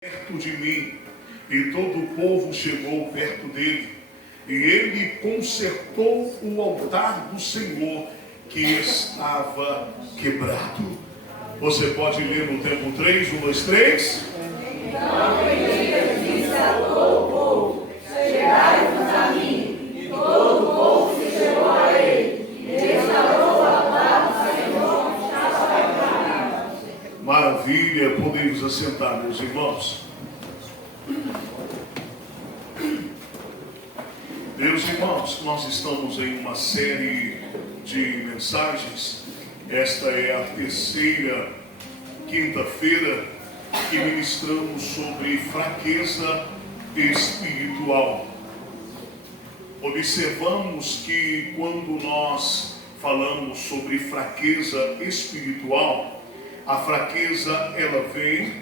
perto de mim, e todo o povo chegou perto dele, e ele consertou o altar do Senhor que estava quebrado. Você pode ler no tempo 3, 1, 2, 3. Então Elias disse a todo o povo: chegai-vos a mim. E todo o povo se chegou a ele, e restaurou o altar do Senhor que estava quebrado. Maravilha, podemos assentar, meus irmãos. Meus irmãos, nós estamos em uma série de mensagens. Esta é a terceira quinta-feira que ministramos sobre fraqueza espiritual. Observamos que quando nós falamos sobre fraqueza espiritual, a fraqueza ela vem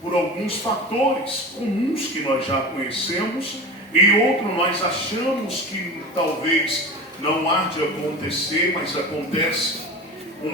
por alguns fatores comuns que nós já conhecemos, e outro nós achamos que talvez não há de acontecer, mas acontece. Um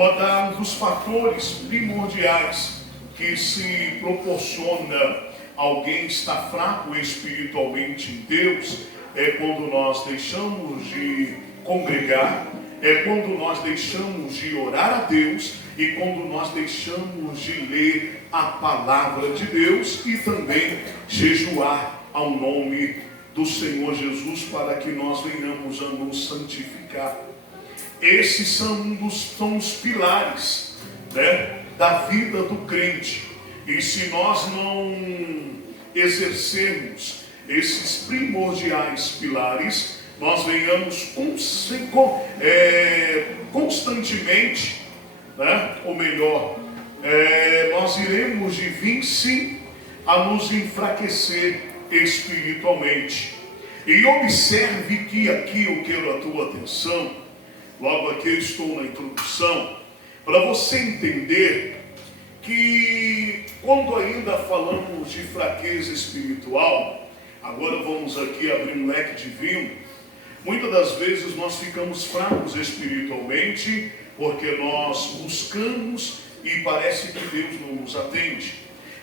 dos fatores primordiais que se proporciona alguém estar fraco espiritualmente em Deus é quando nós deixamos de congregar, é quando nós deixamos de orar a Deus e quando nós deixamos de ler a palavra de Deus e também jejuar ao nome do Senhor Jesus para que nós venhamos a nos santificar. Esses são os pilares, da vida do crente. E se nós não exercermos esses primordiais pilares, nós venhamos constantemente, ou melhor, nós iremos de vir sim a nos enfraquecer espiritualmente. E observe que aqui eu quero a tua atenção, logo aqui eu estou na introdução, para você entender que quando ainda falamos de fraqueza espiritual, agora vamos aqui abrir um leque divino. Muitas das vezes nós ficamos fracos espiritualmente porque nós buscamos e parece que Deus não nos atende.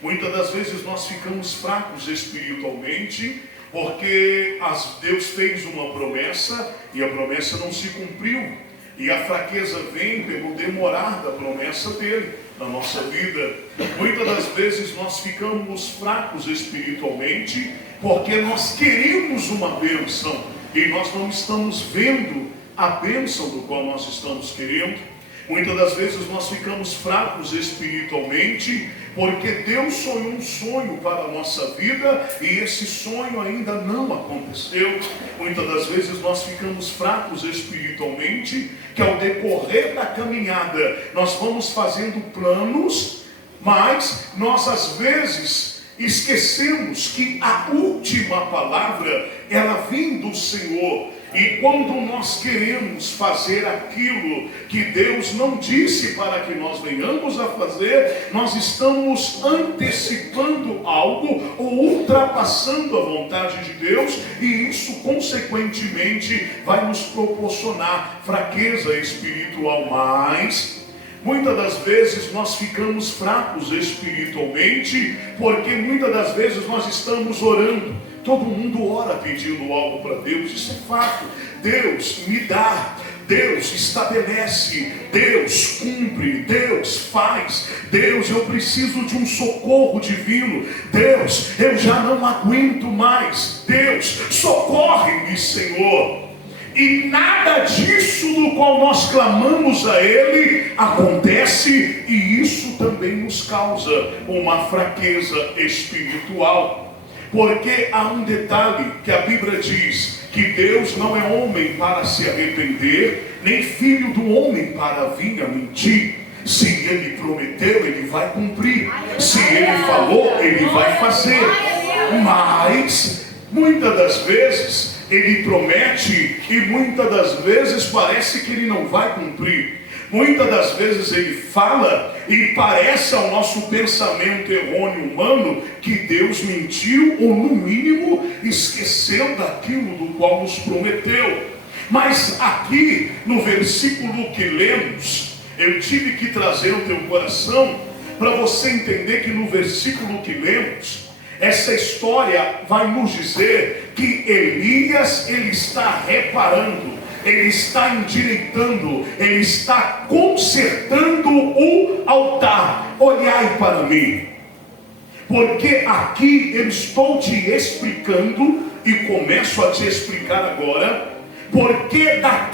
Muitas das vezes nós ficamos fracos espiritualmente porque Deus fez uma promessa e a promessa não se cumpriu. E a fraqueza vem pelo demorar da promessa dele na nossa vida. Muitas das vezes nós ficamos fracos espiritualmente porque nós queremos uma bênção e nós não estamos vendo a bênção do qual nós estamos querendo. Muitas das vezes nós ficamos fracos espiritualmente porque Deus sonhou um sonho para a nossa vida e esse sonho ainda não aconteceu. Muitas das vezes nós ficamos fracos espiritualmente que ao decorrer da caminhada nós vamos fazendo planos, mas nós às vezes esquecemos que a última palavra ela vem do Senhor. E quando nós queremos fazer aquilo que Deus não disse para que nós venhamos a fazer, nós estamos antecipando algo ou ultrapassando a vontade de Deus, e isso consequentemente vai nos proporcionar fraqueza espiritual. Mas muitas das vezes nós ficamos fracos espiritualmente porque muitas das vezes nós estamos orando. Todo mundo ora pedindo algo para Deus, isso é fato. Deus me dá, Deus estabelece, Deus cumpre, Deus faz. Deus, eu preciso de um socorro divino. Deus, eu já não aguento mais. Deus, socorre-me, Senhor. E nada disso do qual nós clamamos a Ele acontece, e isso também nos causa uma fraqueza espiritual. Porque há um detalhe que a Bíblia diz, que Deus não é homem para se arrepender, nem filho do homem para vir a mentir. Se Ele prometeu, Ele vai cumprir. Se Ele falou, Ele vai fazer. Mas, muitas das vezes, Ele promete e muitas das vezes parece que Ele não vai cumprir. Muitas das vezes Ele fala e parece ao nosso pensamento errôneo humano que Deus mentiu ou no mínimo esqueceu daquilo do qual nos prometeu. Mas aqui no versículo que lemos, eu tive que trazer o teu coração para você entender que no versículo que lemos, Essa história vai nos dizer que Elias, ele está reparando, ele está endireitando, ele está consertando o altar. Olhai para mim, porque aqui eu estou te explicando, e começo a te explicar agora, porque a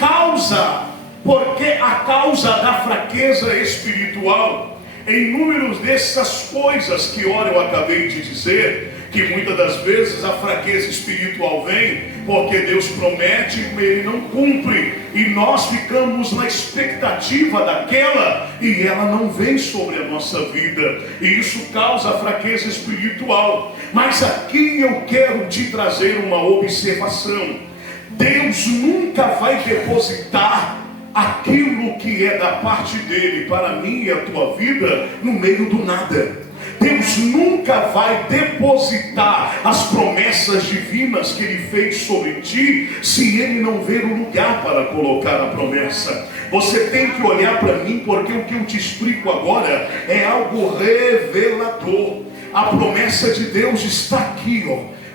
causa da fraqueza espiritual. Em números dessas coisas que ora eu acabei de dizer, que muitas das vezes a fraqueza espiritual vem porque Deus promete e Ele não cumpre, e nós ficamos na expectativa daquela e ela não vem sobre a nossa vida, e isso causa fraqueza espiritual. Mas aqui eu quero te trazer uma observação: Deus nunca vai depositar aquilo que é da parte dele para mim e a tua vida no meio do nada. Deus nunca vai depositar as promessas divinas que Ele fez sobre ti se Ele não ver o lugar para colocar a promessa. Você tem que olhar para mim, porque o que eu te explico agora é algo revelador. A promessa de Deus está aqui,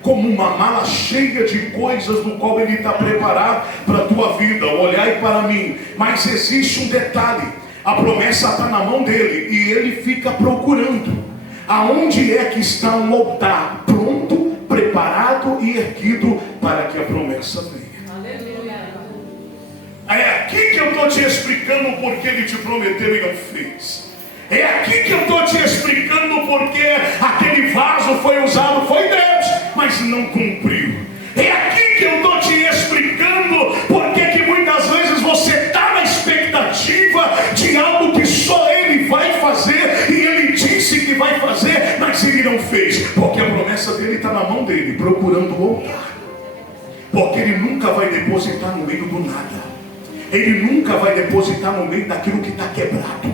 como uma mala cheia de coisas do qual Ele está preparado para a tua vida. Olhai para mim. Mas existe um detalhe: a promessa está na mão dele e ele fica procurando aonde é que está um altar pronto, preparado e erguido para que a promessa venha. Aleluia. É aqui que eu estou te explicando porque ele te prometeu e não fez. É aqui que eu estou te explicando porque aquele vaso foi usado, foi Deus, mas não cumpriu. É aqui que eu estou te explicando porque que muitas vezes você está na expectativa de algo que só Ele vai fazer, e Ele disse que vai fazer, mas Ele não fez, porque a promessa dele está na mão dele, procurando o altar. Porque Ele nunca vai depositar no meio do nada. Ele nunca vai depositar no meio daquilo que está quebrado.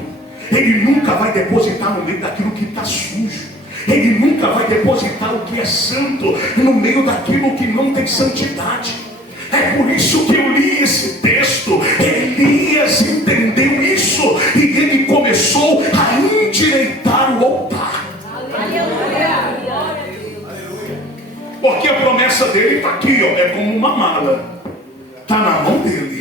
Ele nunca vai depositar no meio daquilo que está sujo. Ele nunca vai depositar o que é santo no meio daquilo que não tem santidade. É por isso que eu li esse texto. Elias entendeu isso e ele começou a endireitar o altar. Porque a promessa dele está aqui, é como uma mala, está na mão dele.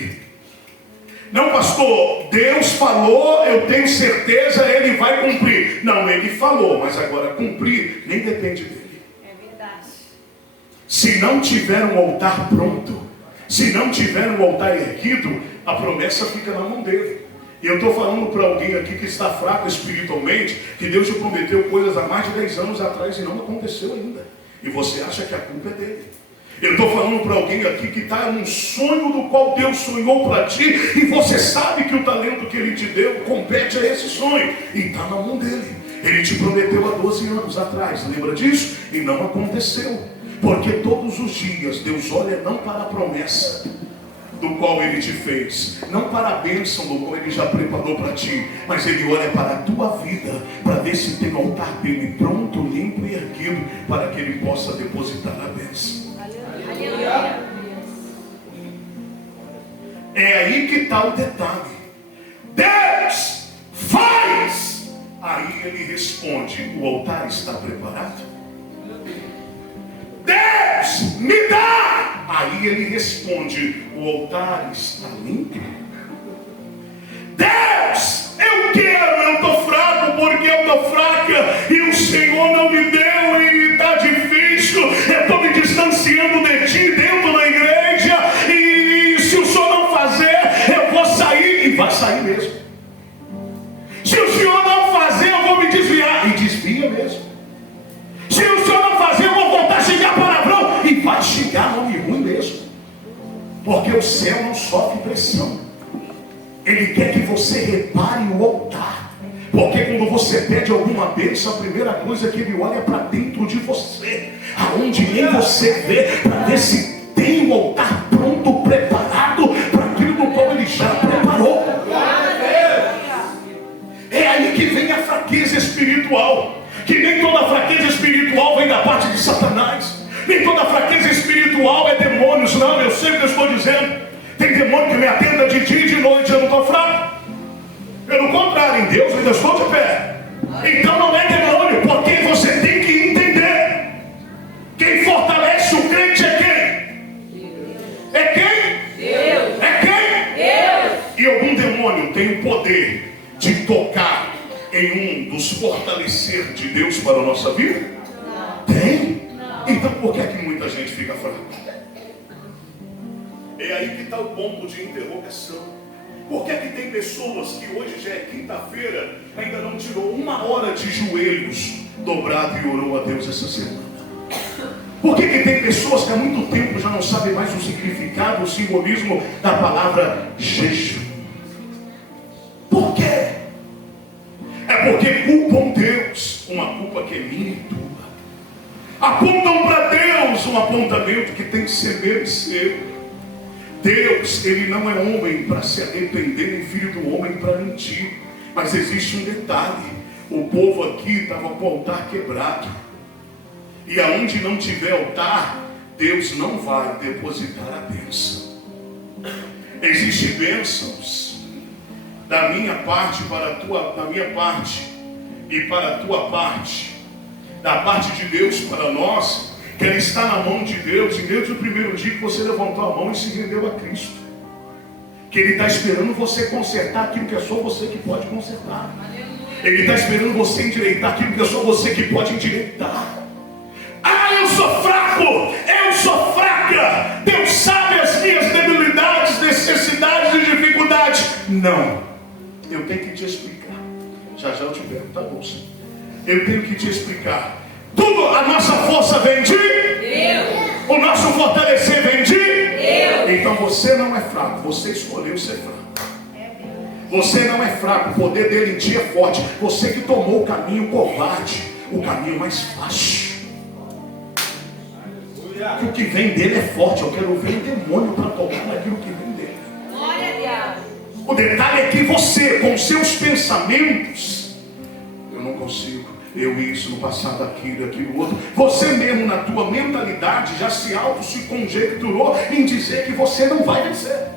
Não, pastor, Deus falou, eu tenho certeza, Ele vai cumprir. Não, Ele falou, mas agora cumprir nem depende dele. É verdade. Se não tiver um altar pronto, se não tiver um altar erguido, a promessa fica na mão dele. E eu estou falando para alguém aqui que está fraco espiritualmente, que Deus te prometeu coisas há mais de 10 anos atrás e não aconteceu ainda. E você acha que a culpa é dele. Eu estou falando para alguém aqui que está num sonho do qual Deus sonhou para ti, e você sabe que o talento que Ele te deu compete a esse sonho, e está na mão dele. Ele te prometeu há 12 anos atrás, lembra disso? E não aconteceu, porque todos os dias Deus olha não para a promessa do qual Ele te fez, não para a bênção do qual Ele já preparou para ti, mas Ele olha para a tua vida, para ver se tem um altar dele pronto, limpo e erguido, para que Ele possa depositar a bênção. É aí que está o detalhe. Deus faz, aí Ele responde: o altar está preparado? Deus me dá, aí Ele responde: o altar está limpo? Deus, eu quero, eu estou fraco porque eu estou fraca e o Senhor não me deu e está difícil, eu estou me distanciando de ti dentro da igreja, e se o Senhor não fazer, eu vou sair, e vai sair mesmo. Se o Senhor não fazer, eu vou me desviar, e desvia mesmo. Se o Senhor não fazer, eu vou voltar a xingar palavrão, e vai xingar nome ruim mesmo. Porque o céu não sofre pressão. Ele quer que você repare o altar. Porque quando você pede alguma bênção, a primeira coisa que Ele olha para dentro de você, aonde nem você vê, para ver se tem o altar pronto, preparado para aquilo do qual Ele já preparou. É aí que vem a fraqueza espiritual. Que nem toda fraqueza espiritual vem da parte de Satanás. Nem toda fraqueza espiritual é demônios. Não, eu sei o que eu estou dizendo. Tem demônio que me atenda de dia e de noite, eu não estou fraco. Pelo contrário, em Deus eu ainda estou de pé. Então não é demônio, porque você tem que entender. em um dos fortalecer de Deus para a nossa vida? Não. Tem? Não. Então por que é que muita gente fica fraca? É aí que está o ponto de interrogação. Por que é que tem pessoas que hoje já é quinta-feira, ainda não tirou uma hora de joelhos dobrado e orou a Deus essa semana? Por que tem pessoas que há muito tempo já não sabem mais o significado, o simbolismo da palavra jejum? Por quê? É porque culpam Deus, uma culpa que é minha e tua. Apontam para Deus um apontamento que tem que ser meu e seu. Deus, Ele não é homem para se arrepender, nem filho do homem para mentir. Mas existe um detalhe: o povo aqui estava com o altar quebrado. E aonde não tiver altar, Deus não vai depositar a bênção. Existem bênçãos da minha parte para a tua, da minha parte e para a tua parte, da parte de Deus para nós, que ela está na mão de Deus, e desde o primeiro dia que você levantou a mão e se rendeu a Cristo, que Ele está esperando você consertar aquilo que é só você que pode consertar. Ele está esperando você endireitar aquilo que é só você que pode endireitar. Ah, eu sou fraco, eu sou fraca, Deus sabe as minhas debilidades, necessidades e dificuldades. Não, eu tenho que te explicar. Já eu te pergunto, tá bom, Senhor? Eu tenho que te explicar. Tudo, a nossa força vem de Deus. O nosso fortalecer vem de Deus. Então você não é fraco, você escolheu ser fraco. Você não é fraco, o poder dele em ti é forte. Você que tomou o caminho covarde, o caminho mais fácil. Que o que vem dele é forte. Eu quero ver o demônio para tocar naquilo que vem dele. Glória a Deus. O detalhe é que você, com seus pensamentos, eu não consigo, eu isso no passado, aquilo outro, você mesmo na tua mentalidade já se conjecturou em dizer que você não vai vencer.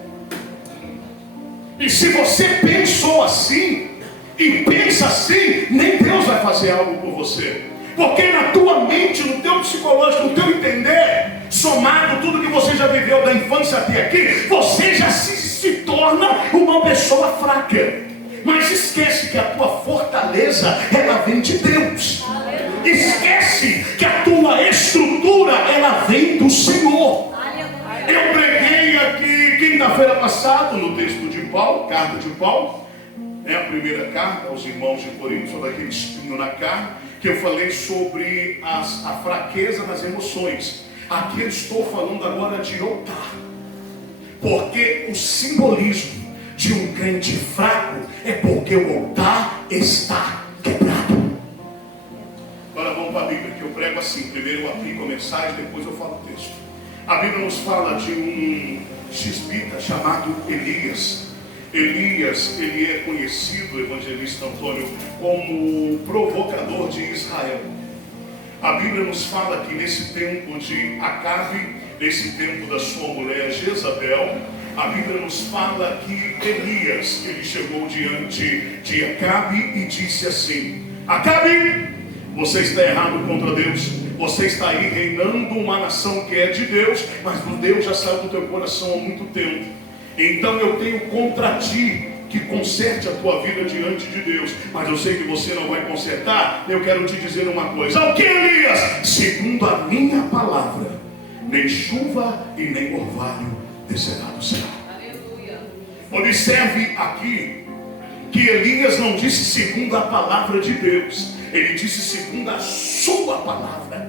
E se você pensou assim e pensa assim, nem Deus vai fazer algo por você. Porque na tua mente, no teu psicológico, no teu entender, somado tudo que você já viveu da infância até aqui, você já se torna uma pessoa fraca. Mas esquece que a tua fortaleza, ela vem de Deus. Esquece que a tua estrutura, ela vem do Senhor. Eu preguei aqui quinta-feira passada no texto de Paulo, carta de Paulo, a primeira carta aos irmãos de Corinto, sobre aquele espinho na carne, que eu falei sobre a fraqueza nas emoções. Aqui eu estou falando agora de altar, porque o simbolismo de um crente fraco é porque o altar está quebrado. Agora vamos para a Bíblia, que eu prego assim: primeiro eu aplico a mensagem, depois eu falo o texto. A Bíblia nos fala de um tisbita chamado Elias. Elias, ele é conhecido, o evangelista Antônio, como o provocador de Israel. A Bíblia nos fala que nesse tempo de Acabe, nesse tempo da sua mulher Jezabel, a Bíblia nos fala que Elias, ele chegou diante de Acabe e disse assim: Acabe, você está errado contra Deus. Você está aí reinando uma nação que é de Deus, mas o Deus já saiu do teu coração há muito tempo. Então eu tenho contra ti que conserte a tua vida diante de Deus. Mas eu sei que você não vai consertar. Eu quero te dizer uma coisa: o que, Elias? Segundo a minha palavra, nem chuva e nem orvalho descerá do céu. Aleluia. Observe aqui que Elias não disse segundo a palavra de Deus, ele disse segundo a sua palavra.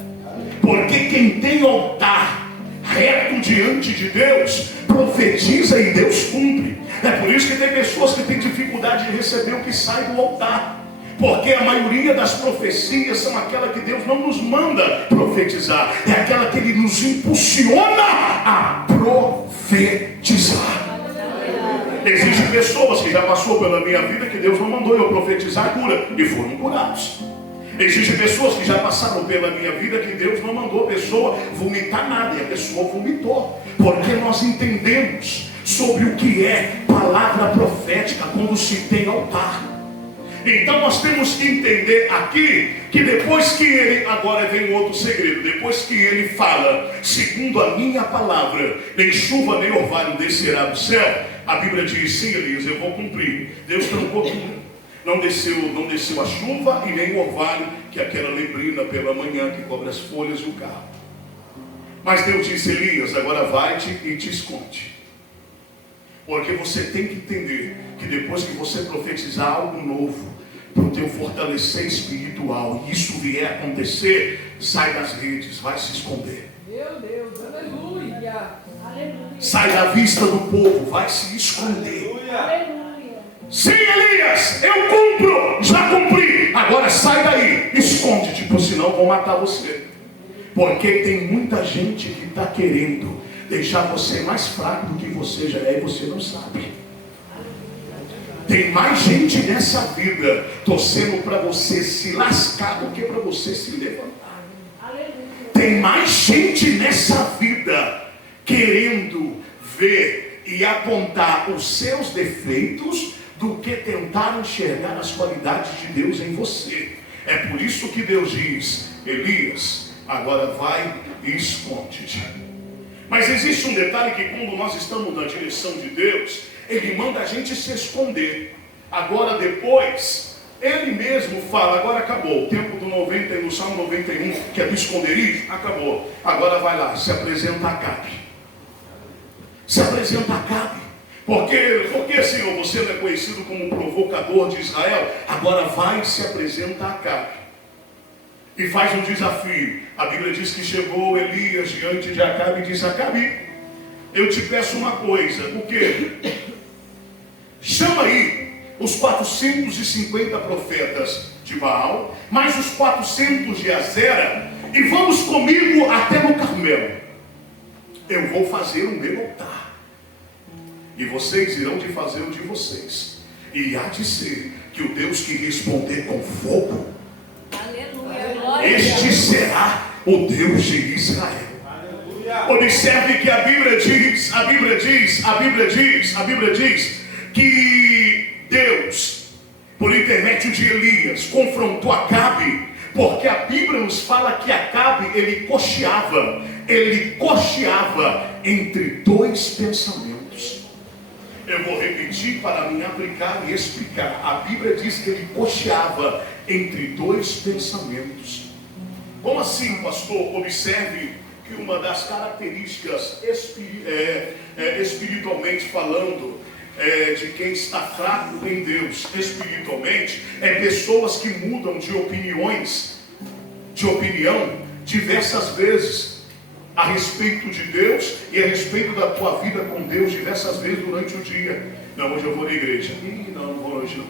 Porque quem tem altar reto diante de Deus, profetiza e Deus cumpre. É por isso que tem pessoas que têm dificuldade de receber o que sai do altar, porque a maioria das profecias são aquelas que Deus não nos manda profetizar, é aquela que Ele nos impulsiona a profetizar. Existem pessoas que já passou pela minha vida que Deus não mandou eu profetizar a cura e foram curados. Existem pessoas que já passaram pela minha vida que Deus não mandou a pessoa vomitar nada e a pessoa vomitou, porque nós entendemos sobre o que é palavra profética quando se tem altar. Então nós temos que entender aqui que depois que ele, agora vem outro segredo, depois que ele fala, segundo a minha palavra, nem chuva nem orvalho descerá do céu, a Bíblia diz, sim, Elias, eu vou cumprir. Deus trancou tudo. Não desceu a chuva e nem o orvalho, que é aquela neblina pela manhã que cobre as folhas e o carro. Mas Deus disse: Elias, agora vai-te e te esconde. Porque você tem que entender que depois que você profetizar algo novo, para o teu fortalecer espiritual, e isso vier a acontecer, sai das redes, vai se esconder. Meu Deus, aleluia. Sai da vista do povo, vai se esconder. Aleluia. Sim, Elias, eu cumpro, já cumpri. Agora sai daí, esconde-te, por senão vão matar você. Porque tem muita gente que está querendo deixar você mais fraco do que você já é e você não sabe. Tem mais gente nessa vida torcendo para você se lascar do que para você se levantar. Tem mais gente nessa vida querendo ver e apontar os seus defeitos do que tentar enxergar as qualidades de Deus em você. É por isso que Deus diz: Elias, agora vai e esconde-te. Mas existe um detalhe que quando nós estamos na direção de Deus, Ele manda a gente se esconder. Agora depois, Ele mesmo fala: agora acabou. O tempo do 90, no Salmo 91, que é do esconderijo, acabou. Agora vai lá, se apresenta a Acabe. Se apresenta a Acabe. Porque Senhor, você não é conhecido como provocador de Israel? Agora vai e se apresenta a Acabe. E faz um desafio. A Bíblia diz que chegou Elias diante de Acabe e disse: Acabe, eu te peço uma coisa. O quê? Chama aí os 450 profetas de Baal, mais os 400 de Azera, e vamos comigo até no Carmelo. Eu vou fazer o meu altar. E vocês irão de fazer o de vocês. E há de ser que o Deus que responder com fogo, este será o Deus de Israel. Observe que a Bíblia diz que Deus, por intermédio de Elias, confrontou Acabe, porque a Bíblia nos fala que Acabe, ele cocheava entre dois pensamentos. Eu vou repetir para me aplicar e explicar. A Bíblia diz que ele cocheava entre dois pensamentos. Como assim, pastor? Observe que uma das características espiritualmente falando, de quem está fraco em Deus espiritualmente, é pessoas que mudam de opinião diversas vezes a respeito de Deus e a respeito da tua vida com Deus diversas vezes durante o dia. Não, hoje eu vou na igreja. Não vou hoje não.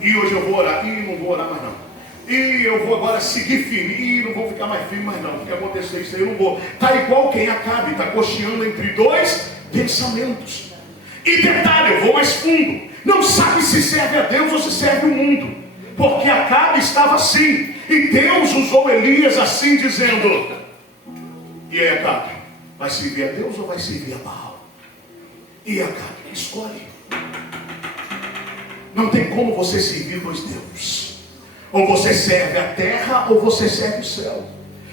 E hoje eu vou orar. Não vou orar mais não. E eu vou agora seguir firme. Não vou ficar mais firme mais não. Porque acontecer isso aí eu não vou. Está igual quem Acabe, está cocheando entre dois pensamentos. E detalhe, eu vou mais fundo. Não sabe se serve a Deus ou se serve o mundo. Porque Acabe estava assim. E Deus usou Elias assim, dizendo: e aí, Acabe, vai servir a Deus ou vai servir a Baal? E Acabe, escolhe. Não tem como você servir dois deuses. Ou você serve a terra ou você serve o céu.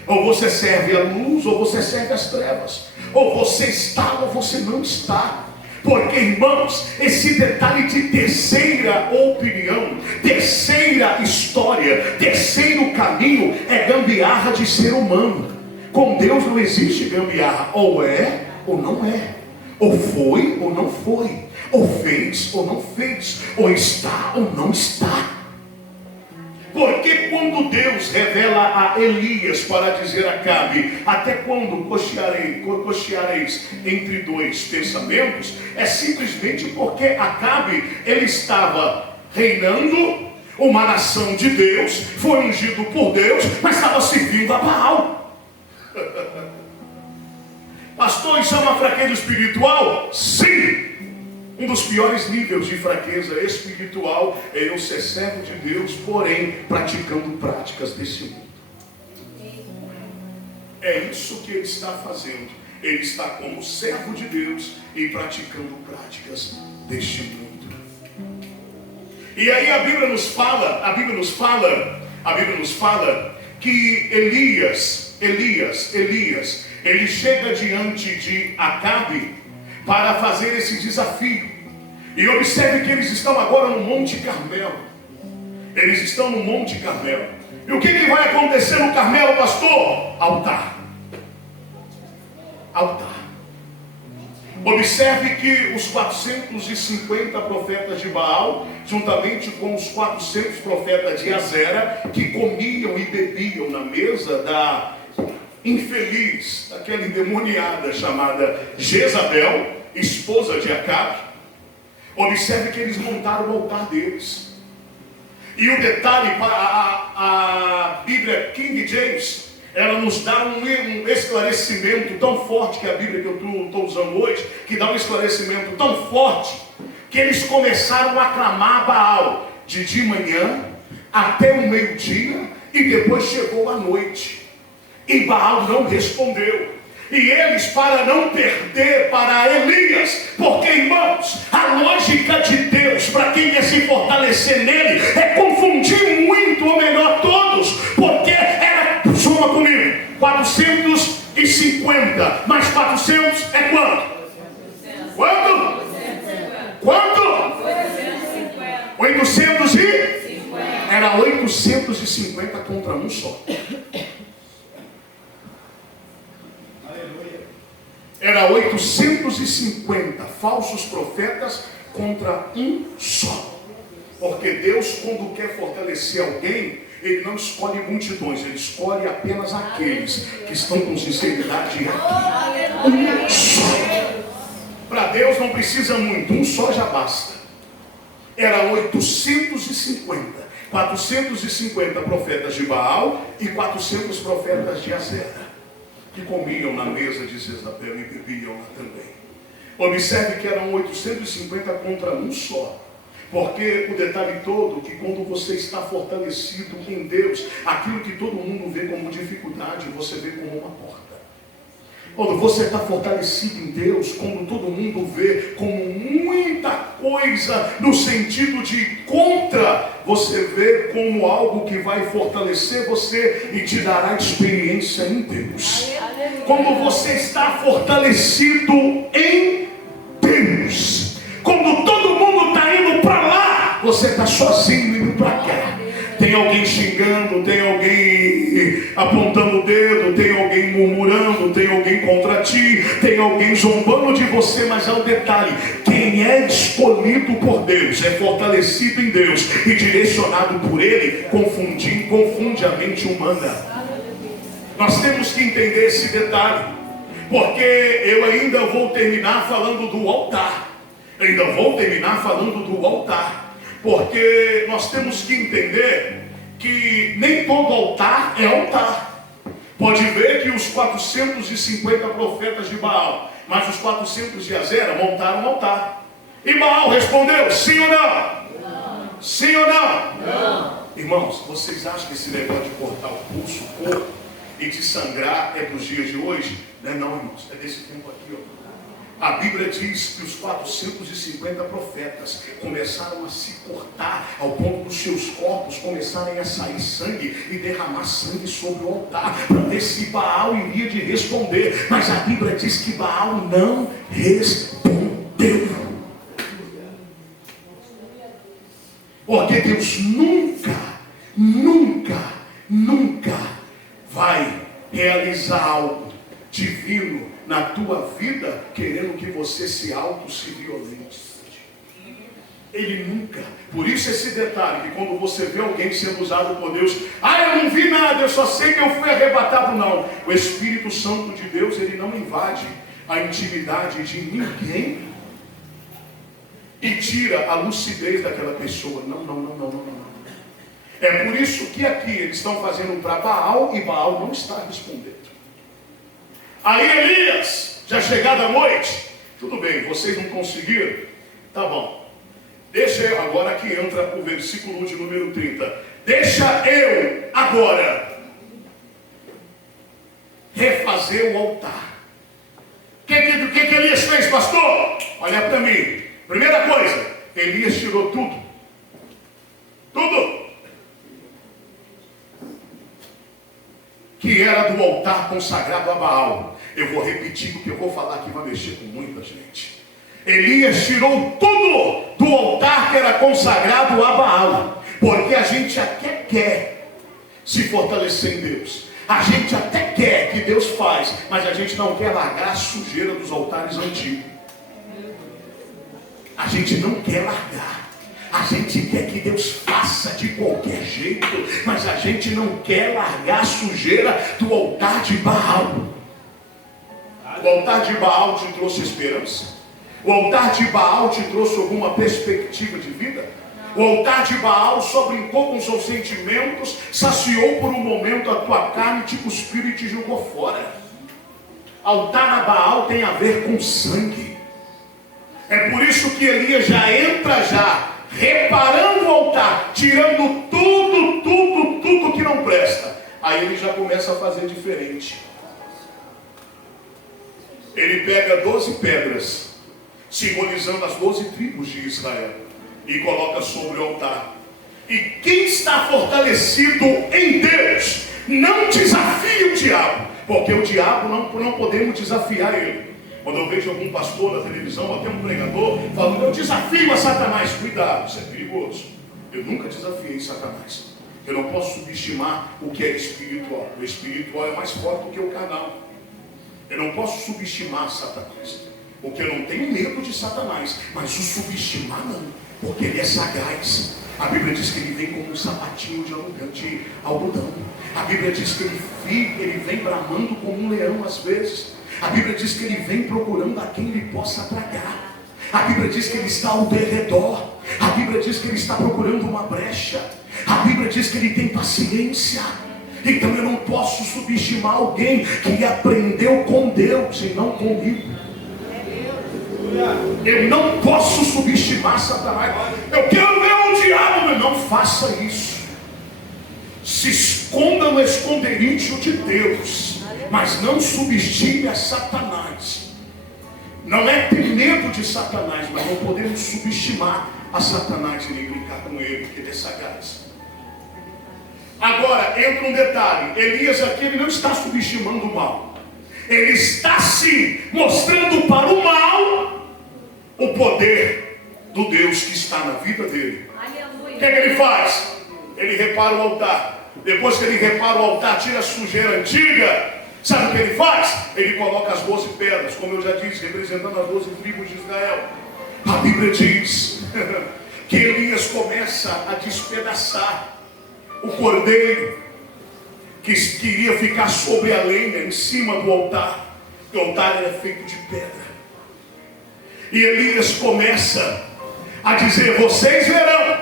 Ou você serve a luz ou você serve as trevas. Ou você está ou você não está. Porque, irmãos, esse detalhe de terceira opinião, terceira história, terceiro caminho é gambiarra de ser humano. Com Deus não existe gambiarra. Ou é ou não é. Ou foi ou não foi. Ou fez ou não fez. Ou está ou não está. Porque quando Deus revela a Elias para dizer a Acabe: até quando cocheareis entre dois pensamentos, é simplesmente porque Acabe, ele estava reinando uma nação de Deus, foi ungido por Deus, mas estava servindo a Baal. Pastor, isso é uma fraqueza espiritual? Sim! Um dos piores níveis de fraqueza espiritual é eu ser servo de Deus, porém praticando práticas desse mundo. É isso que ele está fazendo. Ele está como servo de Deus e praticando práticas deste mundo. E aí a Bíblia nos fala que Elias, ele chega diante de Acabe para fazer esse desafio. E observe que eles estão agora no Monte Carmelo. Eles estão no Monte Carmelo. E o que vai acontecer no Carmelo, pastor? Altar. Altar. Observe que os 450 profetas de Baal, juntamente com os 400 profetas de Azera, que comiam e bebiam na mesa da infeliz, daquela endemoniada chamada Jezabel, esposa de Acabe, observe que eles montaram o altar deles. E o detalhe, a Bíblia King James, ela nos dá um esclarecimento tão forte, que é a Bíblia que eu estou usando hoje, que dá um esclarecimento tão forte, que eles começaram a clamar Baal de manhã até o meio-dia, e depois chegou a noite. E Baal não respondeu. E eles, para não perder para Elias, porque, irmãos, a lógica de Deus, para quem quer se fortalecer nele, é confundir muito, ou melhor, todos, porque era, soma comigo, 450, mais 400 é quanto? Quanto? Quanto? 800 e? Era 850 contra um só. Era 850 falsos profetas contra um só. Porque Deus, quando quer fortalecer alguém, Ele não escolhe multidões, Ele escolhe apenas aqueles que estão com sinceridade aqui. Um só. Para Deus não precisa muito, um só já basta. Era 850, 450 profetas de Baal e 400 profetas de Azera, que comiam na mesa de Jezabel e bebiam lá também. Observe que eram 850 contra um só. Porque o detalhe todo, que quando você está fortalecido em Deus, aquilo que todo mundo vê como dificuldade, você vê como uma porta. Quando você está fortalecido em Deus, quando todo mundo vê como muita coisa no sentido de contra, você vê como algo que vai fortalecer você e te dará experiência em Deus. Quando você está fortalecido em Deus, quando todo mundo está indo para lá, você está sozinho indo para cá. Tem alguém xingando, tem alguém apontando o dedo, tem alguém murmurando, tem alguém contra ti, tem alguém zombando de você, mas há um detalhe: quem é escolhido por Deus, é fortalecido em Deus e direcionado por Ele, confunde a mente humana. Nós temos que entender esse detalhe, porque eu ainda vou terminar falando do altar. Porque nós temos que entender que nem todo altar é altar. Pode ver que os 450 profetas de Baal, mas os 400 de Azera montaram um altar. E Baal respondeu, sim ou não? Não. Sim ou não? Não. Irmãos, vocês acham que esse negócio de cortar o pulso, o corpo e de sangrar é dos dias de hoje? Não é não, irmãos, é desse tempo aqui, ó. A Bíblia diz que os 450 profetas começaram a se cortar ao ponto dos seus corpos começarem a sair sangue e derramar sangue sobre o altar, para ver se Baal iria de responder. Mas a Bíblia diz que Baal não respondeu. Porque Deus nunca vai realizar algo divino na tua vida querendo que você se violente. Ele nunca. Por isso esse detalhe, que quando você vê alguém sendo usado por Deus, eu não vi nada, eu só sei que eu fui arrebatado. Não. O Espírito Santo de Deus, ele não invade a intimidade de ninguém e tira a lucidez daquela pessoa. Não. É por isso que aqui eles estão fazendo para Baal e Baal não está respondendo. Aí Elias, já chegada a noite, tudo bem, vocês não conseguiram? Tá bom. Deixa eu, agora que entra o versículo de número 30. Deixa eu agora refazer o altar. O que Elias fez, pastor? Olha para mim. Primeira coisa, Elias tirou tudo. Que era do altar consagrado a Baal. Eu vou repetir, porque eu vou falar que vai mexer com muita gente. Elias tirou tudo do altar que era consagrado a Baal. Porque a gente até quer se fortalecer em Deus. A gente até quer que Deus faz, mas a gente não quer largar a sujeira dos altares antigos. A gente não quer largar. A gente quer que Deus faça de qualquer jeito, mas a gente não quer largar a sujeira do altar de Baal. O altar de Baal te trouxe esperança? O altar de Baal te trouxe alguma perspectiva de vida? O altar de Baal só brincou com seus sentimentos, saciou por um momento a tua carne, te cuspiu e te jogou fora. Altar a Baal tem a ver com sangue. É por isso que Elias já entra reparando o altar, tirando tudo que não presta. Aí ele já começa a fazer diferente. Ele pega 12 pedras, simbolizando as 12 tribos de Israel, e coloca sobre o altar. E quem está fortalecido em Deus não desafia o diabo, porque o diabo não podemos desafiar ele. Quando eu vejo algum pastor na televisão, até um pregador, falando, eu desafio a Satanás, cuidado, isso é perigoso. Eu nunca desafiei Satanás. Eu não posso subestimar o que é espiritual. O espiritual é mais forte do que o carnal. Eu não posso subestimar Satanás, porque eu não tenho medo de Satanás, mas o subestimar não, porque ele é sagaz. A Bíblia diz que ele vem como um sapatinho de algodão. A Bíblia diz que ele vem bramando como um leão às vezes. A Bíblia diz que ele vem procurando a quem ele possa tragar. A Bíblia diz que ele está ao derredor. A Bíblia diz que ele está procurando uma brecha. A Bíblia diz que ele tem paciência. Então eu não posso subestimar alguém que aprendeu com Deus e não comigo. Eu não posso subestimar Satanás. Eu quero ver o diabo, mas não faça isso. Se esconda no esconderijo de Deus, mas não subestime a Satanás. Não é ter medo de Satanás, mas não podemos subestimar a Satanás e nem brincar com ele, porque ele é sagaz. Agora, entra um detalhe. Elias aqui, ele não está subestimando o mal. Ele está sim mostrando para o mal o poder do Deus que está na vida dele. O que é que ele faz? Ele repara o altar. Depois que ele repara o altar, tira a sujeira antiga. Sabe o que ele faz? Ele coloca as 12 pedras, como eu já disse, representando as 12 tribos de Israel. A Bíblia diz que Elias começa a despedaçar o cordeiro que iria ficar sobre a lenha, em cima do altar. O altar era feito de pedra. E Elias começa a dizer, vocês verão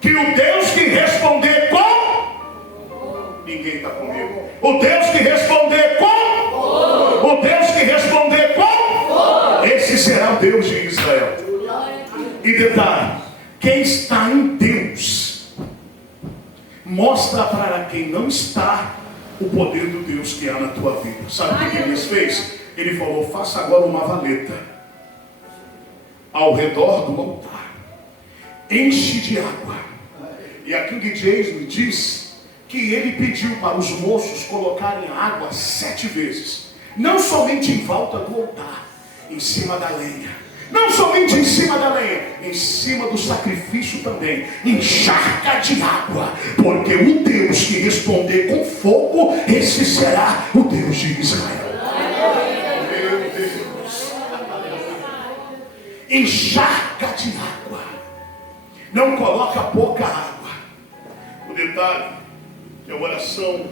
que o Deus que responder com, ninguém está comigo. O Deus que responder com, o Deus que responder com, esse será o Deus de Israel. E detalhe, quem está em Deus mostra para quem não está o poder do Deus que há na tua vida. Sabe o que Elias fez? Ele falou, faça agora uma valeta ao redor do altar, enche de água. E aqui o DJ me diz que ele pediu para os moços colocarem água 7 vezes, não somente em volta do altar, em cima da lenha, não somente em cima da lenha, em cima do sacrifício também, encharca de água, porque o Deus que responder com fogo, esse será o Deus de Israel. Meu Deus, encharca de água, não coloca pouca água. O detalhe é a oração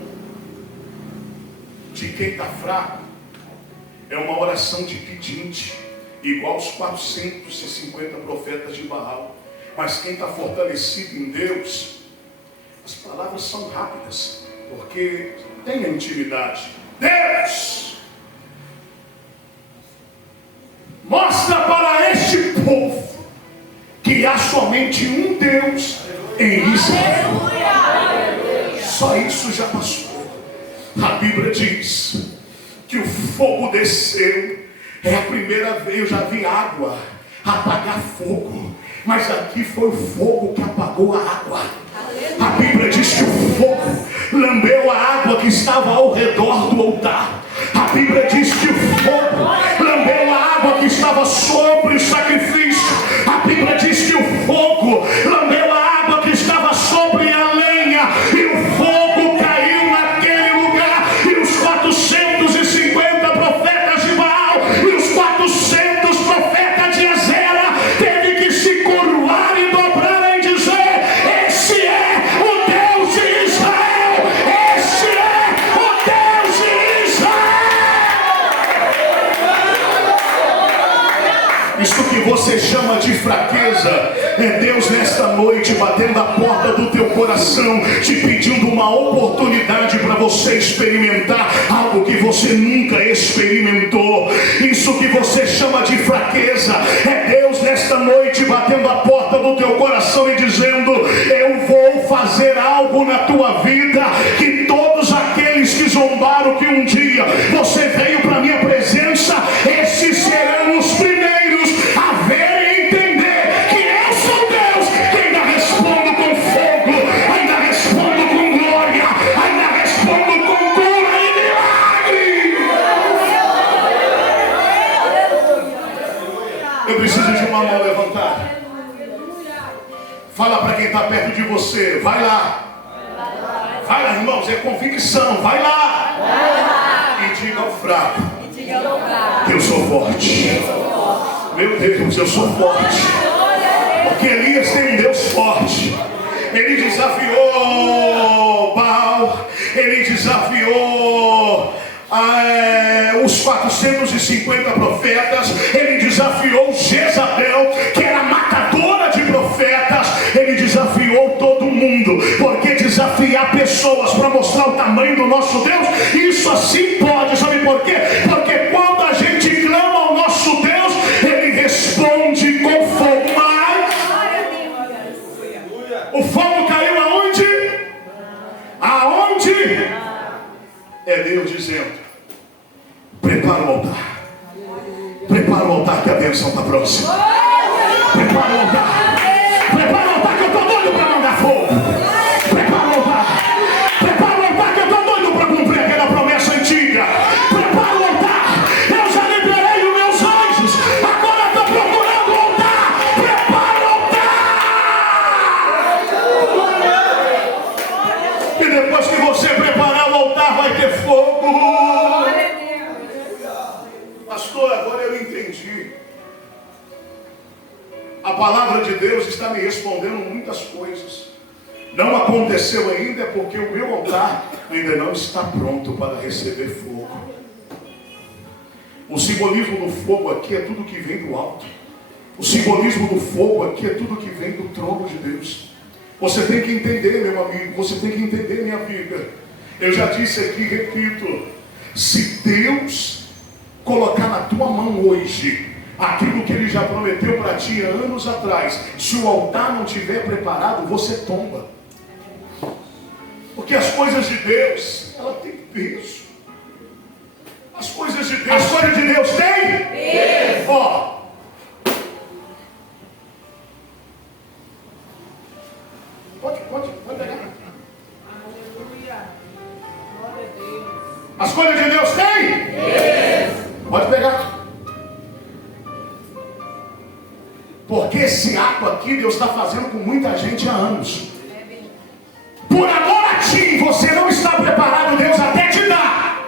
de quem está fraco, é uma oração de pedinte, igual os 450 profetas de Baal. Mas quem está fortalecido em Deus, as palavras são rápidas, porque tem a intimidade. Deus, mostra para este povo que há somente um Deus em Israel. Só isso já passou. A Bíblia diz que o fogo desceu. É a primeira vez, eu já vi água apagar fogo, mas aqui foi o fogo que apagou a água. A Bíblia diz que o fogo lambeu a água que estava ao redor do altar. A Bíblia diz que o fogo lambeu a água que estava sobre o sacrifício. A Bíblia diz que o fogo lambeu a água que estava Isso que você chama de fraqueza é Deus nesta noite batendo a porta do teu coração, te pedindo uma oportunidade para você experimentar algo que você nunca experimentou. Isso que você chama de fraqueza é Deus nesta noite batendo a porta do teu coração e dizendo: eu vou fazer algo na tua vida que todos aqueles que zombaram que um dia você veio para minha presença, esses serão os primeiros a ver e entender que eu sou Deus, que ainda respondo com fogo, ainda respondo com glória, ainda respondo com cura e milagre. Eu preciso de uma mão levantada. Fala para quem está perto de você: vai lá. Vai lá, irmãos, é convicção. Vai lá. E diga ao fraco que eu sou forte. Meu Deus, eu sou forte. Porque Elias tem um Deus forte. Ele desafiou Baal. Ele desafiou os 450 profetas. Ele desafiou Jezabel, que era matadora de profetas. Ele desafiou todo mundo. Porque desafiar pessoas para mostrar o tamanho do nosso Deus, isso assim pode. Sabe por quê? Porque quando a gente clama ao nosso Deus, Ele responde com fogo. Mas o fogo caiu aonde? Aonde? É Deus dizendo: prepara o altar. Prepara o altar que a bênção está próxima. Prepara o altar. Prepara o altar que eu estou doido para mandar fogo. Prepara o altar. Prepara o altar que eu estou doido para cumprir aquela promessa antiga. Prepara o altar. Eu já liberei os meus anjos. Agora estou procurando o altar. Prepara o altar. E depois que você preparar o altar, vai ter fogo. Pastor, agora eu entendi. A palavra de Deus está me respondendo muitas coisas. Não aconteceu ainda porque o meu altar ainda não está pronto para receber fogo. O simbolismo do fogo aqui é tudo que vem do alto. O simbolismo do fogo aqui é tudo que vem do trono de Deus. Você tem que entender, meu amigo. Você tem que entender, minha amiga. Eu já disse aqui, repito. Se Deus colocar na tua mão hoje aquilo que Ele já prometeu para ti anos atrás, se o altar não estiver preparado, você tomba. Porque as coisas de Deus, ela tem peso. As coisas de Deus têm peso. Ó, pode pegar. Aleluia. Glória a Deus. As coisas de Deus têm peso. Pode pegar. Porque esse ato aqui Deus está fazendo com muita gente há anos. Por amor a ti, você não está preparado, Deus até te dá.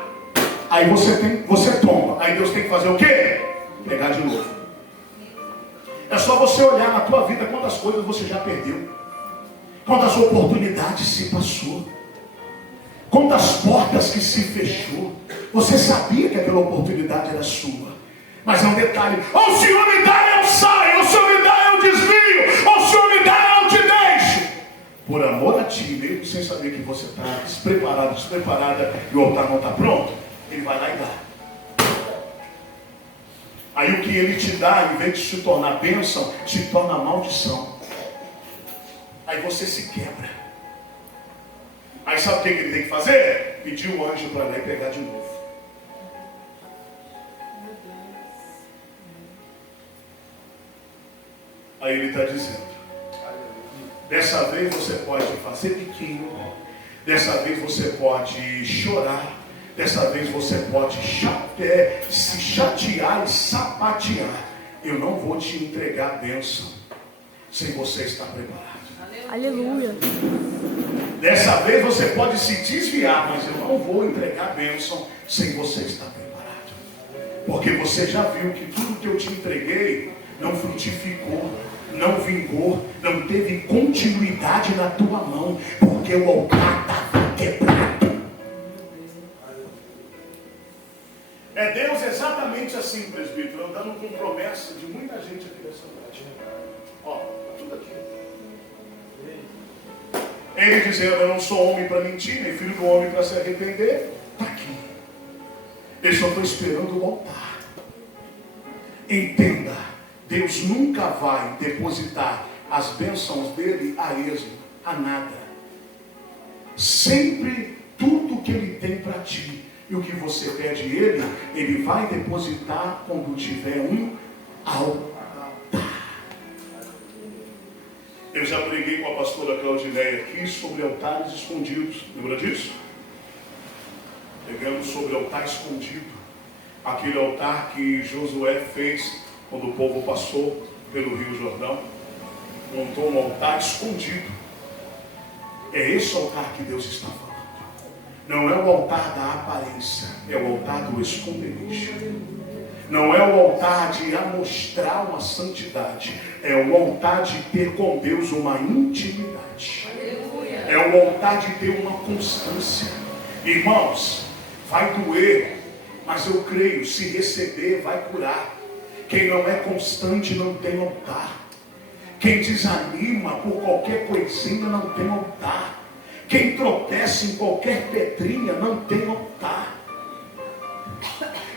Aí você toma. Aí Deus tem que fazer o quê? Pegar de novo. É só você olhar na tua vida quantas coisas você já perdeu. Quantas oportunidades se passou. Quantas portas que se fechou. Você sabia que aquela oportunidade era sua. Mas é um detalhe: ou o Senhor me dá, eu saio. Ou o Senhor me dá, eu desvio. Ou o Senhor me dá, eu te deixo. Por amor a ti, mesmo sem saber que você está despreparado, despreparada, e o altar não está pronto, Ele vai lá e dá. Aí o que Ele te dá, em vez de se tornar bênção, se torna maldição. Aí você se quebra. Aí sabe o que Ele tem que fazer? Pedir o anjo para lá e pegar de novo. Aí Ele está dizendo: dessa vez você pode fazer biquinho, dessa vez você pode chorar, dessa vez você pode se chatear e sapatear. Eu não vou te entregar a bênção sem você estar preparado. Aleluia. Dessa vez você pode se desviar, mas eu não vou entregar a bênção sem você estar preparado. Porque você já viu que tudo que eu te entreguei não frutificou, não vingou, não teve continuidade na tua mão, porque o altar estava quebrado. É Deus exatamente assim, presbítero, andando com promessa de muita gente aqui nessa noite. Ó, tudo aqui. Ele dizendo, eu não sou homem para mentir, nem filho do homem para se arrepender. Está aqui. Eu só estou esperando o altar. Entenda, Deus nunca vai depositar as bênçãos dele a esmo, a nada. Sempre tudo que ele tem para ti e o que você pede ele vai depositar quando tiver um altar. Eu já preguei com a pastora Claudineia aqui sobre altares escondidos. Lembra disso? Pegamos sobre altar escondido. Aquele altar que Josué fez quando o povo passou pelo Rio Jordão. Montou um altar escondido. É esse altar que Deus está falando. Não é o altar da aparência, é o altar do esconderijo. Não é o altar de amostrar uma santidade, é o altar de ter com Deus uma intimidade. É o altar de ter uma constância. Irmãos, vai doer, mas eu creio, se receber, vai curar. Quem não é constante não tem altar. Quem desanima por qualquer coisinha não tem altar. Quem tropeça em qualquer pedrinha não tem altar.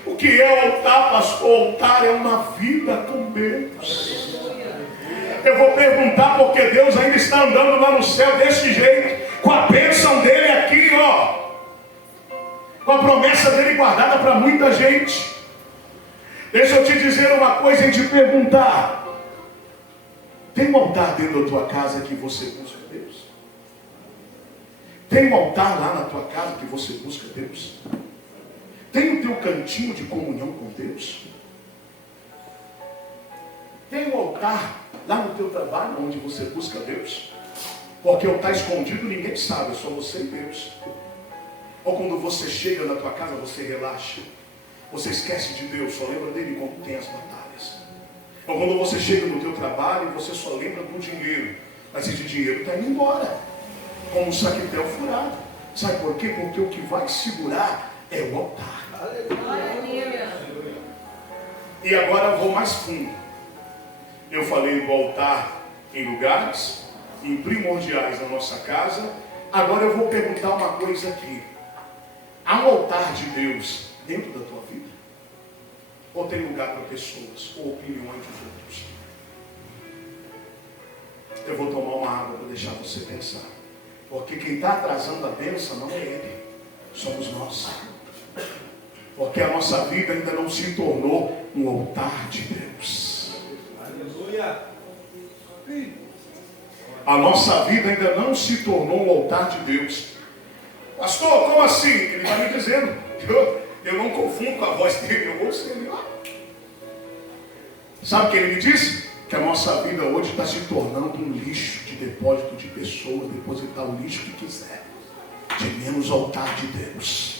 O que é o altar, pastor? O altar é uma vida com Deus. Eu vou perguntar porque Deus ainda está andando lá no céu desse jeito, com a bênção dele aqui, ó, com a promessa dele guardada para muita gente. Deixa eu te dizer uma coisa e te perguntar. Tem um altar dentro da tua casa que você busca Deus? Tem um altar lá na tua casa que você busca Deus? Tem o teu cantinho de comunhão com Deus? Tem um altar lá no teu trabalho onde você busca Deus? Porque o altar escondido ninguém sabe, é só você e Deus. Ou quando você chega na tua casa, você relaxa. Você esquece de Deus, só lembra dele quando tem as batalhas. Ou quando você chega no teu trabalho, você só lembra do dinheiro. Mas esse dinheiro está indo embora. Como um saquetel furado. Sabe por quê? Porque o que vai segurar é o altar. Aleluia. E agora eu vou mais fundo. Eu falei do altar em lugares, em primordiais na nossa casa. Agora eu vou perguntar uma coisa aqui. Há um altar de Deus dentro da tua vida? Ou tem lugar para pessoas ou opiniões dos outros? Eu vou tomar uma água para deixar você pensar. Porque quem está atrasando a bênção não é ele, somos nós. Porque a nossa vida ainda não se tornou um altar de Deus. Aleluia. A nossa vida ainda não se tornou um altar de Deus. Pastor, como assim? Ele está me dizendo. Eu não confundo com a voz dele, eu ouço ele lá. Sabe o que ele me disse? Que a nossa vida hoje está se tornando um lixo de depósito de pessoas, depositar o lixo que quiser. De menos altar de Deus.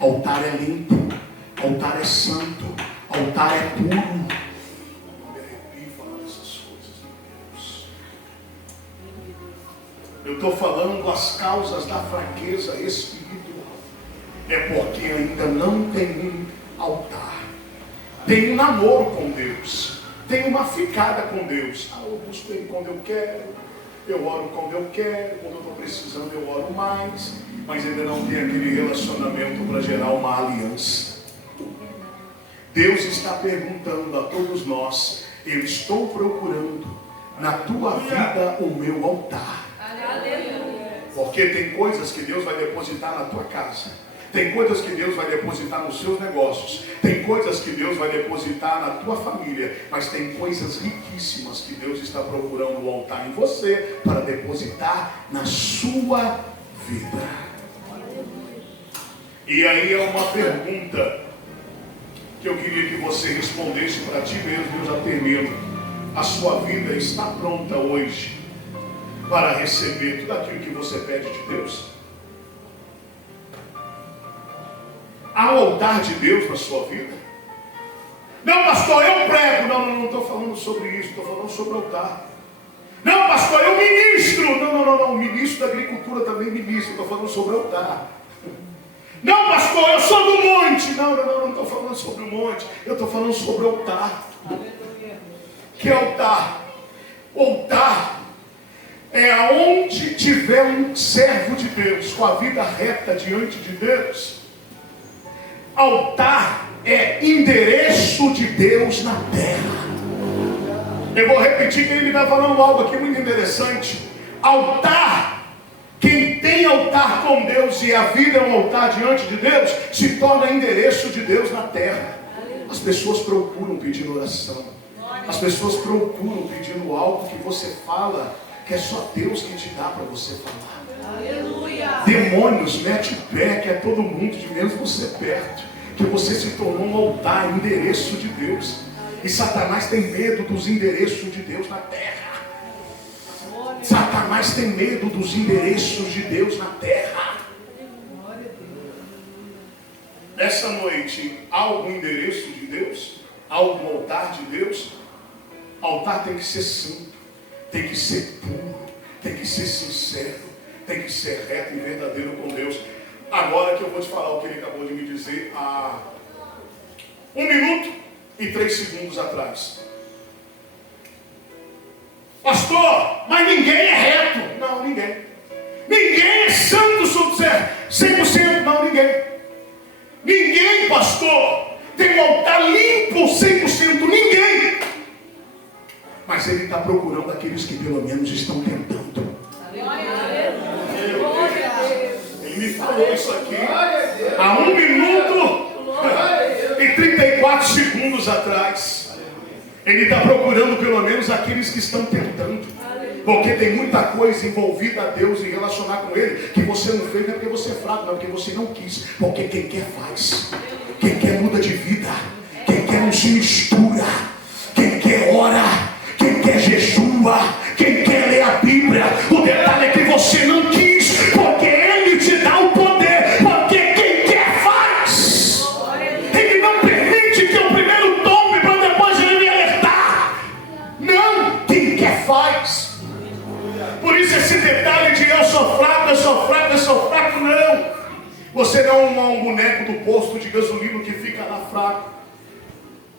Altar é limpo, altar é santo, altar é puro. Não me arrepio falando essas coisas, meu Deus. Eu estou falando as causas da fraqueza espiritual. É porque ainda não tem um altar. Tem um namoro com Deus. Tem uma ficada com Deus. Eu busco Ele quando eu quero. Eu oro quando eu quero. Quando eu estou precisando eu oro mais. Mas ainda não tem aquele relacionamento para gerar uma aliança. Deus está perguntando a todos nós. Eu estou procurando na tua vida o meu altar. Porque tem coisas que Deus vai depositar na tua casa. Tem coisas que Deus vai depositar nos seus negócios. Tem coisas que Deus vai depositar na tua família. Mas tem coisas riquíssimas que Deus está procurando o altar em você para depositar na sua vida. E aí é uma pergunta que eu queria que você respondesse para ti mesmo. Eu já termino. A sua vida está pronta hoje para receber tudo aquilo que você pede de Deus? Há um altar de Deus na sua vida? Não, pastor, eu prego. Não estou falando sobre isso, estou falando sobre o altar. Não, pastor, eu ministro. Não, o ministro da agricultura também ministra, estou falando sobre o altar. Não, pastor, eu sou do monte. Não estou falando falando sobre o monte, eu estou falando sobre o altar. Que é altar? Altar é aonde tiver um servo de Deus com a vida reta diante de Deus. Altar é endereço de Deus na terra. Eu vou repetir que ele está falando algo aqui muito interessante. Altar, quem tem altar com Deus e a vida é um altar diante de Deus, se torna endereço de Deus na terra. As pessoas procuram pedindo oração. As pessoas procuram pedindo algo que você fala, que é só Deus que te dá para você falar. Aleluia. Demônios, mete o pé, que é todo mundo de menos você perto. Que você se tornou um altar, endereço de Deus. E Satanás tem medo dos endereços de Deus na terra. Satanás tem medo dos endereços de Deus na terra. Essa noite, há algum endereço de Deus? Há algum altar de Deus? Altar tem que ser santo, tem que ser puro, tem que ser sincero, tem que ser reto e verdadeiro com Deus. Agora que eu vou te falar o que ele acabou de me dizer há 1 minuto e 3 segundos atrás. Pastor, mas ninguém é reto. Não, ninguém. Ninguém é santo, 100%. Não, ninguém. Ninguém, pastor, tem um altar limpo 100%. Ninguém. Mas ele está procurando aqueles que pelo menos estão tentando. Ele me falou isso aqui há 1 minuto e 34 segundos atrás. Ele está procurando pelo menos aqueles que estão tentando. Porque tem muita coisa envolvida a Deus e relacionar com Ele que você não fez, não é porque você é fraco, não é porque você não quis. Porque quem quer faz. Quem quer muda de vida. Quem quer não se mistura. Quem quer ora. Quem quer jejua. Quem quer ler a Bíblia. O detalhe é que você não quis. Porque Ele te dá o poder. Porque quem quer faz. Ele não permite que eu primeiro tome para depois Ele me alertar. Não. Quem quer faz. Por isso esse detalhe de eu sou fraco, eu sou fraco, eu sou fraco, não. Você não é um boneco do posto de gasolina que fica lá fraco.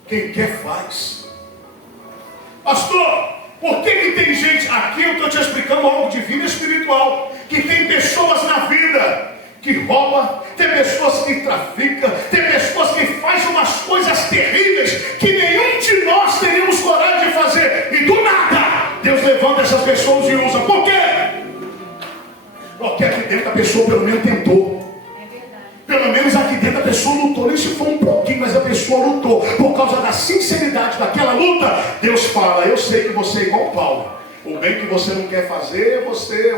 Quem quer faz. Pastor, por que tem gente, aqui eu estou te explicando algo divino e espiritual, que tem pessoas na vida que rouba, tem pessoas que traficam, tem pessoas que fazem umas coisas terríveis que nenhum de nós teríamos coragem de fazer. E do nada, Deus levanta essas pessoas e usa. Por quê? Porque aqui dentro a pessoa pelo menos tentou. Pelo menos aqui dentro a pessoa lutou. Nem se for um pouquinho, mas a pessoa lutou. Por causa da sinceridade daquela luta, Deus fala, eu sei que você é igual Paulo. O bem que você não quer fazer,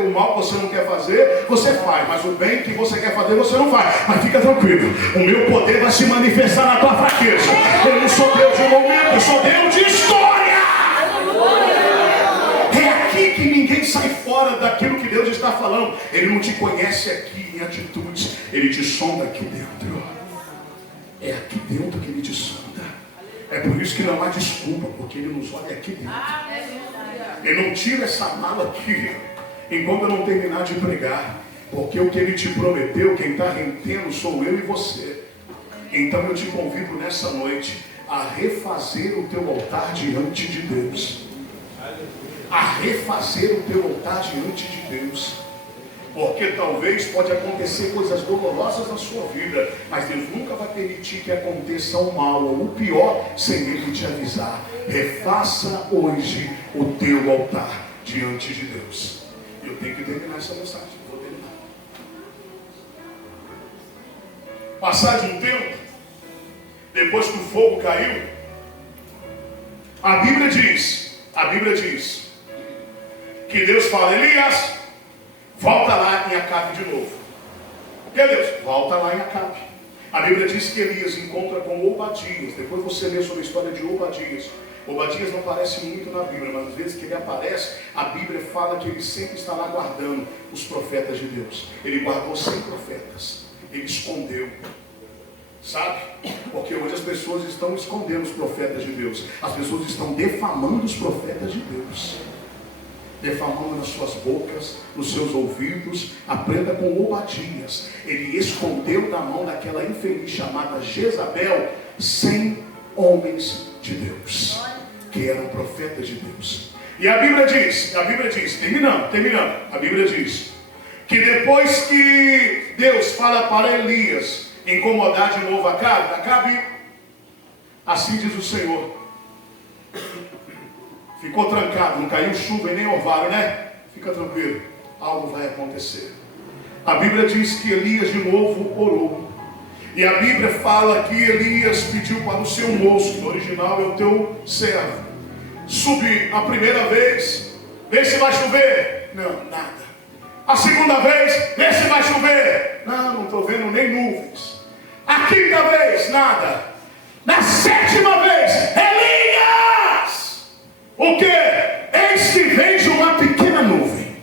o mal que você não quer fazer, você faz. Mas o bem que você quer fazer, você não faz. Mas fica tranquilo, o meu poder vai se manifestar na tua fraqueza. Eu não sou Deus de um momento, eu sou Deus de história. É aqui que ninguém sai fora daquilo que Deus está falando. Ele não te conhece aqui em atitudes, Ele te sonda aqui dentro. É aqui dentro que Ele te sonda. É por isso que não há desculpa, porque Ele nos olha aqui dentro. Ele não tira essa mala aqui enquanto eu não terminar de pregar. Porque o que Ele te prometeu, quem está retendo sou eu e você. Então eu te convido nessa noite a refazer o teu altar diante de Deus. A refazer o teu altar diante de Deus. Porque talvez pode acontecer coisas dolorosas na sua vida, mas Deus nunca vai permitir que aconteça o mal ou o pior sem Ele te avisar. Refaça hoje o teu altar diante de Deus. Eu tenho que terminar essa mensagem. Vou terminar. Passar de um tempo, depois que o fogo caiu, a Bíblia diz que Deus fala, Elias, volta lá em Acabe de novo. Que Deus? Volta lá em Acabe. A Bíblia diz que Elias encontra com Obadias. Depois você lê sobre a história de Obadias. Obadias não aparece muito na Bíblia, mas às vezes que ele aparece, a Bíblia fala que ele sempre está lá guardando os profetas de Deus. Ele guardou 100 profetas. Ele escondeu. Sabe? Porque hoje as pessoas estão escondendo os profetas de Deus. As pessoas estão defamando os profetas de Deus. defamando nas suas bocas, nos seus ouvidos, aprenda com Obadias. Ele escondeu da mão daquela infeliz chamada Jezabel 100 homens de Deus, que eram profetas de Deus. E a Bíblia diz, terminando, a Bíblia diz que depois que Deus fala para Elias incomodar de novo Acabe, assim diz o Senhor, ficou trancado, não caiu chuva e nem orvalho, né? Fica tranquilo, algo vai acontecer. A Bíblia diz que Elias de novo orou. E a Bíblia fala que Elias pediu para o seu moço, que no original é o teu servo, subir a primeira vez, vê se vai chover. Não, nada. A segunda vez, vê se vai chover. Não estou vendo nem nuvens. A quinta vez, nada. Na sétima vez, Elias! O que? Eis que vejo uma pequena nuvem.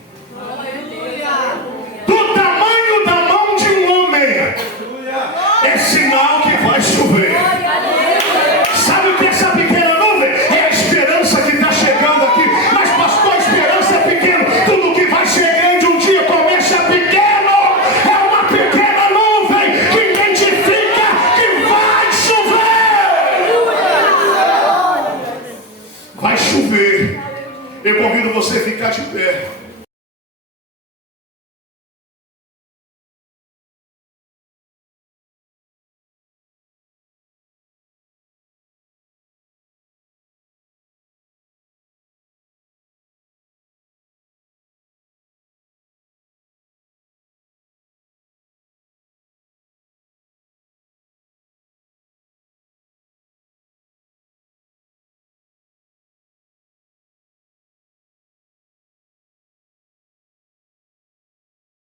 Do tamanho da mão de um homem. É sinal que vai chover. Sabe o que é essa pequena nuvem? É a esperança que está chegando aqui. Mas pastor, a esperança é pequena. Tudo que vai chegando um dia começa pequeno. É uma pequena nuvem que identifica que vai chover. Vai chover. Eu convido você a ficar de pé.